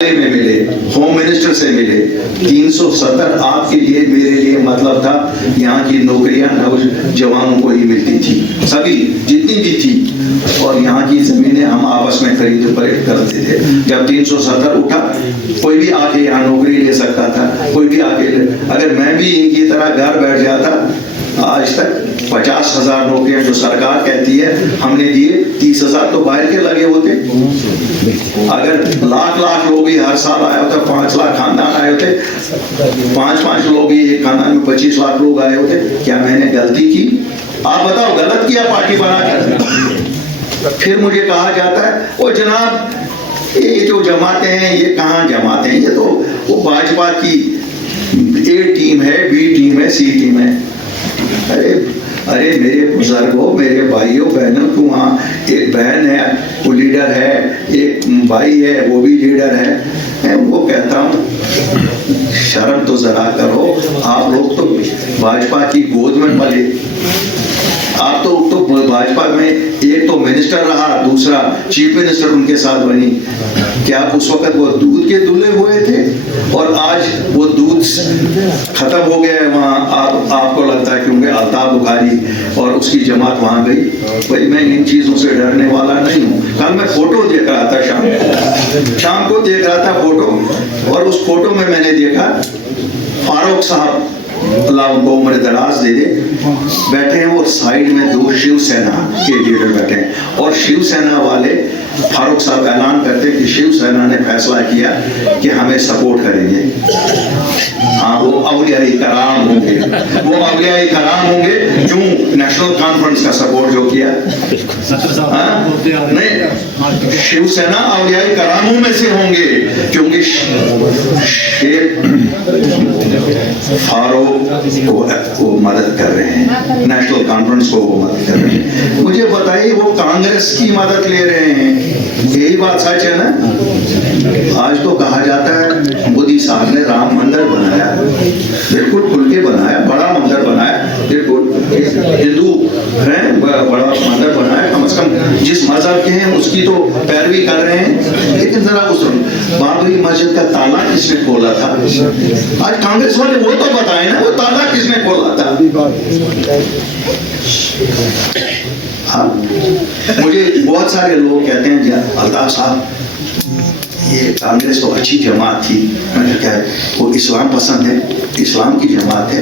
में मिले, home minister से मिले। 370 आपके लिए मेरे लिए मतलब था यहाँ की नौकरियां नौजवानों को ही मिलती थी, सभी जितनी भी थी, और यहाँ की जमीनें हम आपस में खरीद फरोख्त करते थे। जब 370 उठा, कोई भी आके यहाँ नौकरी ले सकता था, कोई भी आके अगर मैं भी इनकी तरह घर बैठ जाता, आज तक 50,000 नौकरियां जो सरकार कहती है हमने दिए, 30,000 तो बाहर के लगे होते। अगर लाख लाख लोग ही हर साल आए होते, 5 लाख खानदान आए होते, 5-5 लोग ही एक खानदान में 25 लाख लोग आए होते, क्या मैंने गलती की? आप बताओ, गलत किया पार्टी बनाकर? फिर मुझे कहा जाता है ओ जनाब ये जो जमाते हैं ये कहाँ जमाते हैं, ये तो वो भाजपा की ए टीम है, बी टीम है, सी टीम है। अरे मेरे बुजुर्गों, मेरे भाइयों बहनों, तो वहाँ एक बहन है वो लीडर है, एक भाई है वो भी लीडर है। मैं उनको कहता हूँ शर्म तो जरा करो, आप लोग तो भाजपा की गोद में पले। आप तो भाजपा में एक तो मिनिस्टर रहा, दूसरा चीफ मिनिस्टर उनके साथ बनी। क्या उस वक्त वो दूध के दूल्हे हुए थे? और आज वो दूध खत्म हो गया है वहाँ। आपको लगता है क्योंकि अल्ताफ बुखारी और उसकी जमात वहाँ गई। भाई मैं इन चीजों से डरने वाला नहीं हूँ। कल मैं फोटो देख रहा था, शाम को देख रहा था फोटो, और उस फोटो में मैंने देखा फारूक साहब, अल्लाह उनको उम्र दराज दे दे, बैठे हैं, और साइड में 2 शिवसेना के लीडर बैठे हैं, और शिवसेना वाले फारूक साहब ऐलान करते कि शिवसेना ने फैसला किया कि हमें सपोर्ट करेंगे। हाँ, वो औलियाए कराम होंगे, वो औलियाए कराम होंगे जो नेशनल कॉन्फ्रेंस का सपोर्ट जो किया। नहीं, शिवसेना औलियाए करामों में से होंगे, क्योंकि शेख फारूक को मदद कर रहे हैं, नेशनल कॉन्फ्रेंस को वो मदद कर रहे हैं। मुझे बताइए, वो कांग्रेस की मदद ले रहे हैं, यही बात सच है ना? आज तो कहा जाता है मोदी साहब ने राम मंदिर बनाया, बिल्कुल खुल के बनाया, बड़ा मंदिर बनाया, बिल्कुल हिंदू हैं, बड़ा मंदिर बनाया। कम से कम जिस मजहब के हैं उसकी तो पैरवी कर रहे हैं। लेकिन जरा उस बाबरी मस्जिद का ताला किसने खोला था? आज कांग्रेस वाले वो तो बताए ना, वो ताला किसने खोला था? हाँ, मुझे बहुत सारे लोग कहते हैं अल्ताफ साहब ये कांग्रेस तो अच्छी जमात थी। मैंने क्या है, वो इस्लाम पसंद है, इस्लाम की जमात है,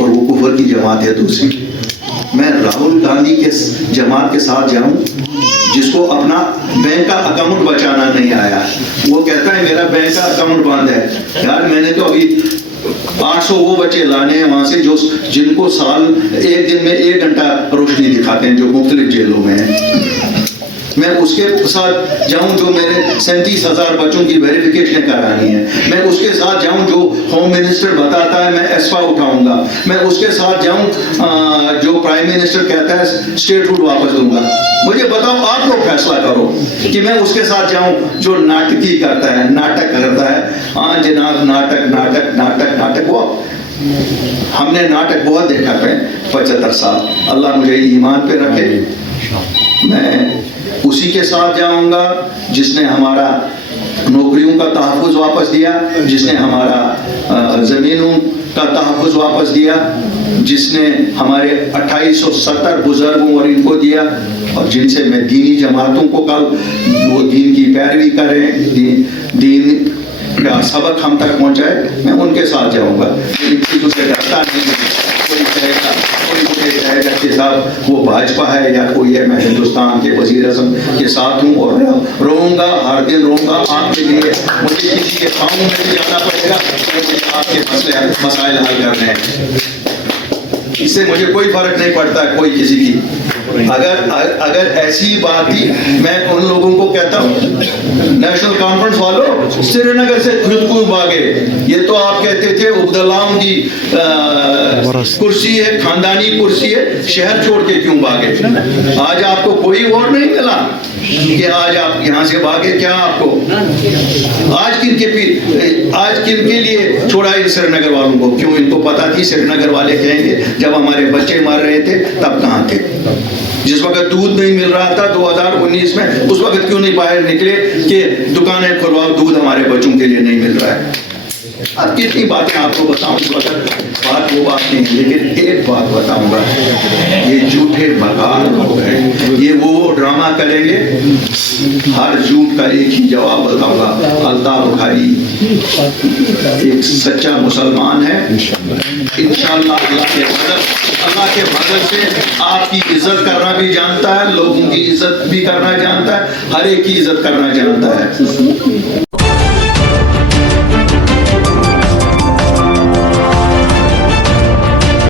और वो कुफर की जमात है दूसरी। मैं राहुल गांधी के जमात के साथ जाऊं जिसको अपना बैंक का अकाउंट बचाना नहीं आया? वो कहता है मेरा बैंक का अकाउंट बंद है। यार मैंने तो अभी 800 वो बच्चे लाने हैं वहां से जो जिनको साल एक दिन में 1 घंटा रोशनी दिखाते हैं, जो मुख्तलिफ जेलों में हैं। मैं उसके साथ जाऊं जो मेरे 37,000 बच्चों की वेरिफिकेशन करानी है। मैं उसके साथ जाऊं जो होम मिनिस्टर बताता है मैं एस्पा उठाऊंगा। मैं उसके साथ जाऊं जो प्राइम मिनिस्टर कहता है स्टेटहुड वापस दूंगा। मुझे बताओ, आप लोग फैसला करो कि मैं उसके साथ जाऊं जो नाटकी करता है, नाटक करता है। हाँ जनाब, नाटक नाटक नाटक नाटक, वो हमने नाटक बहुत देखा है 75 साल। अल्लाह मुझे ईमान पे रखे। मैं उसी के साथ जाऊंगा जिसने हमारा नौकरियों का तहफ़्फ़ुज़ वापस दिया, जिसने हमारा ज़मीनों का तहफ़्फ़ुज़ वापस दिया, जिसने हमारे 2870 बुजुर्गों और इनको दिया, और जिनसे मैं दीनी जमातों को कल वो दीन की पैरवी करें, दीन का सबक हम तक पहुंचाए, मैं उनके साथ जाऊंगा। इन चीज़ों से डरता नहीं। कोई मुझे कहेगा कि साहब वो भाजपा है या कोई है, मैं हिंदुस्तान के वज़ीर-ए-आज़म के साथ हूँ और रहूँगा, हर दिन रहूँगा आपके लिए। मुझे किसी के पाँव में भी जाना पड़ेगा, मुझे आपके मसाइल हल करने हैं। इससे मुझे कोई फर्क नहीं पड़ता कोई किसी की। अगर ऐसी बात थी, मैं उन लोगों को कहता हूँ नेशनल कॉन्फ्रेंस वालों, श्रीनगर से खुद को भागे। ये तो आप कहते थे उब्दलाओं की कुर्सी है, खानदानी कुर्सी है, शहर छोड़ के क्यों भागे? आज आपको कोई और नहीं मिला कि आज आप यहाँ से भागे? क्या आपको आज किनके लिए छोड़ा इन श्रीनगर वालों को? क्यों? इनको पता थी श्रीनगर वाले कहेंगे जब हमारे बच्चे मर रहे थे तब कहाँ थे? जिस वक्त दूध नहीं मिल रहा था 2019 में, उस वक्त क्यों नहीं बाहर निकले कि दुकानें खुलवाओ, दूध हमारे बच्चों के लिए नहीं मिल रहा है। अब कितनी बातें आपको बताऊं, इस वक्त बात वो बात नहीं, लेकिन एक बात बताऊंगा, ये झूठे मकार लोग हैं, ये वो ड्रामा करेंगे। हर झूठ का एक ही जवाब बताऊंगा, अल्ताफ बुखारी एक सच्चा मुसलमान है। इंशाअल्लाह अल्लाह के मदद से आपकी इज्जत करना भी जानता है, लोगों की इज्जत भी करना जानता है, हर एक की इज्जत करना जानता है।